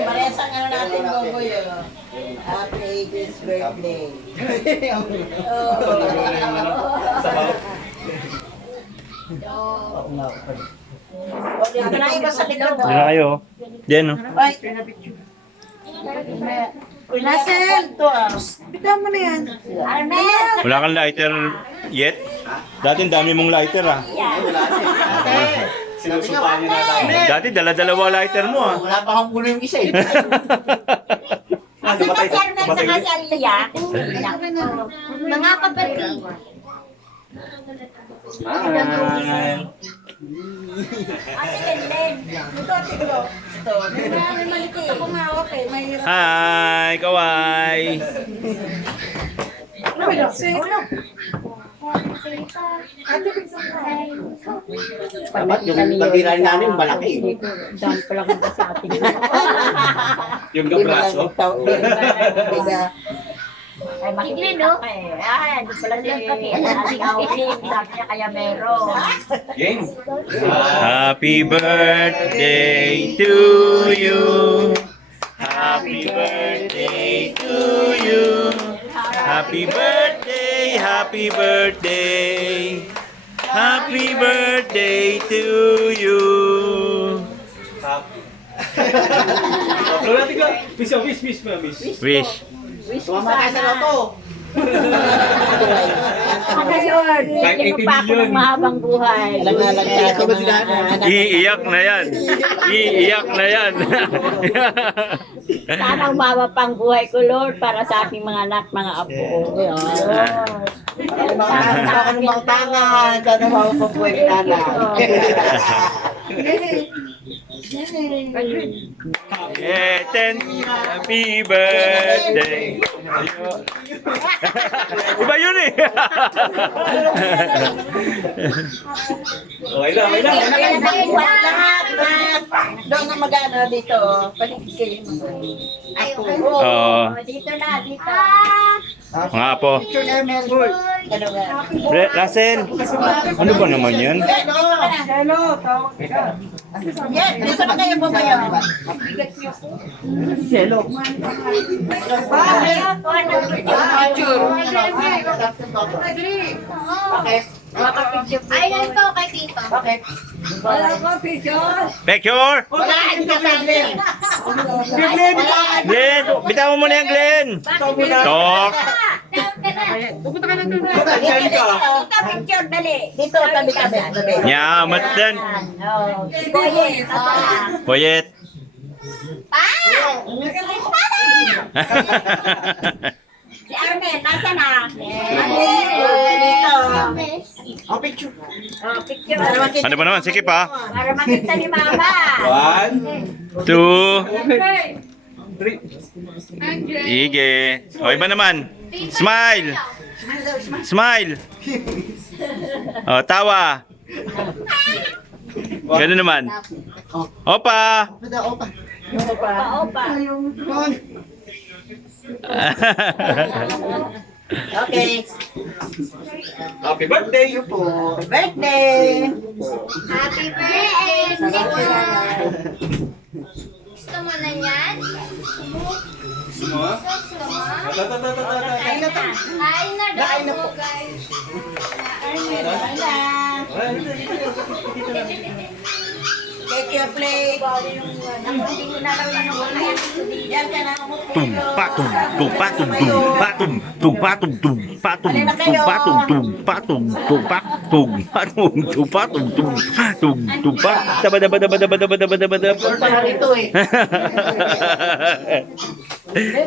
Parehas ang ano natin, Gogoy. Happy 80th birthday. Ano na iba sa likod? Diyan na kayo. Diyan, no? Ay! Russell! Bitaw mo na yan. Wala kang lighter yet? Dati ang dami mong lighter, ah. Sinusupa niyo na tayo. Dati dala-dalawa lighter mo, ah. Wala pa akong puno yung isa eh. Kasi kasi Arnel sa kasi Alia. Mga kapatid. Kasi Lenlen. Ito. May malikot ako nga okay. Mahirap. Hi, kaway. Dapat yung nabira namin malaki. Dami pa lang ang sa atin. Yung gabraso. Ay, makikita no? Ay, hindi pala si Aling Auling. Sabi niya kaya meron. Game. Happy birthday to you. Happy birthday to you. Happy birthday, happy birthday. Happy birthday to you. Wish. Sumama tayo sa loto. Ngayon, hindi pa ako ng mahabang buhay. Alam na lang tayo sa mga anak. Iiyak na yan. Iiyak na yan. Sana umaba pang buhay ko, Lord, para sa aking mga anak, mga apo. Sana ako ng mga tangan. Sana ako pa po yung anak. Yeah, happy birthday. Iba yun eh. Okay lang, okay lang. Lahat. Doon na mag-ano dito. Paligid kayo. Oo. Dito na, dito. Mga apo. Picture na Melbourne. Ano ba? Russell, ano ba naman yan? Hello. Yan, nasa ba kayo babayan? Hello. Bakit? Ay, ito kay Tito. Bakit? Picture! Wala, hindi ka sabi. Glenn, bitawan mo na yan, Glenn. Talk. Picture, dali. Dito, tabi-tabi. Yeah, matan. Boyet. Boyet. Pa! Si Arnel, nasa na? Dito. Oh, picture. Picture. Ano ba naman? Sige pa. Para makita ni Mama. 1, 2, 3. Sige. O, iba naman. Smile. Smile. O, tawa. Ganun naman. Opa. Opa. Okay. Happy birthday you po. Birthday! Happy birthday, Gusto mo na yan? Gusto mo? Kain na daw, guys. Take your plate. Hindi ko na lang kaya Yan ka na. Tumpatum, tumpatum, tumpatum, tumpatum, tumpatum, tumpatum, tumpatum, tumpatum, tumpatum, tumpatum, tumpatum, tumpatum, daba. Parang ito eh.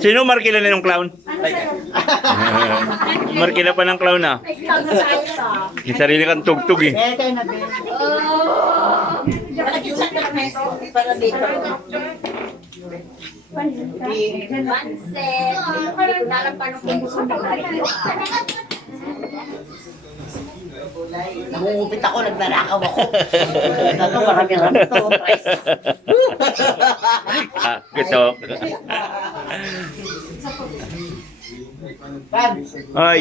Sino markila na yung clown? Markila pa ng clown ah. Yung sarili kang tugtog eh. Kaya kayo na, Ben. Palagyan sa kamento. Para dito. Pansit. Hindi ko na alam paano kung gusto mo. Nangungupit ako, nagnanakaw ako. Ito, marami-rami to. Gusto. Pan. Ay.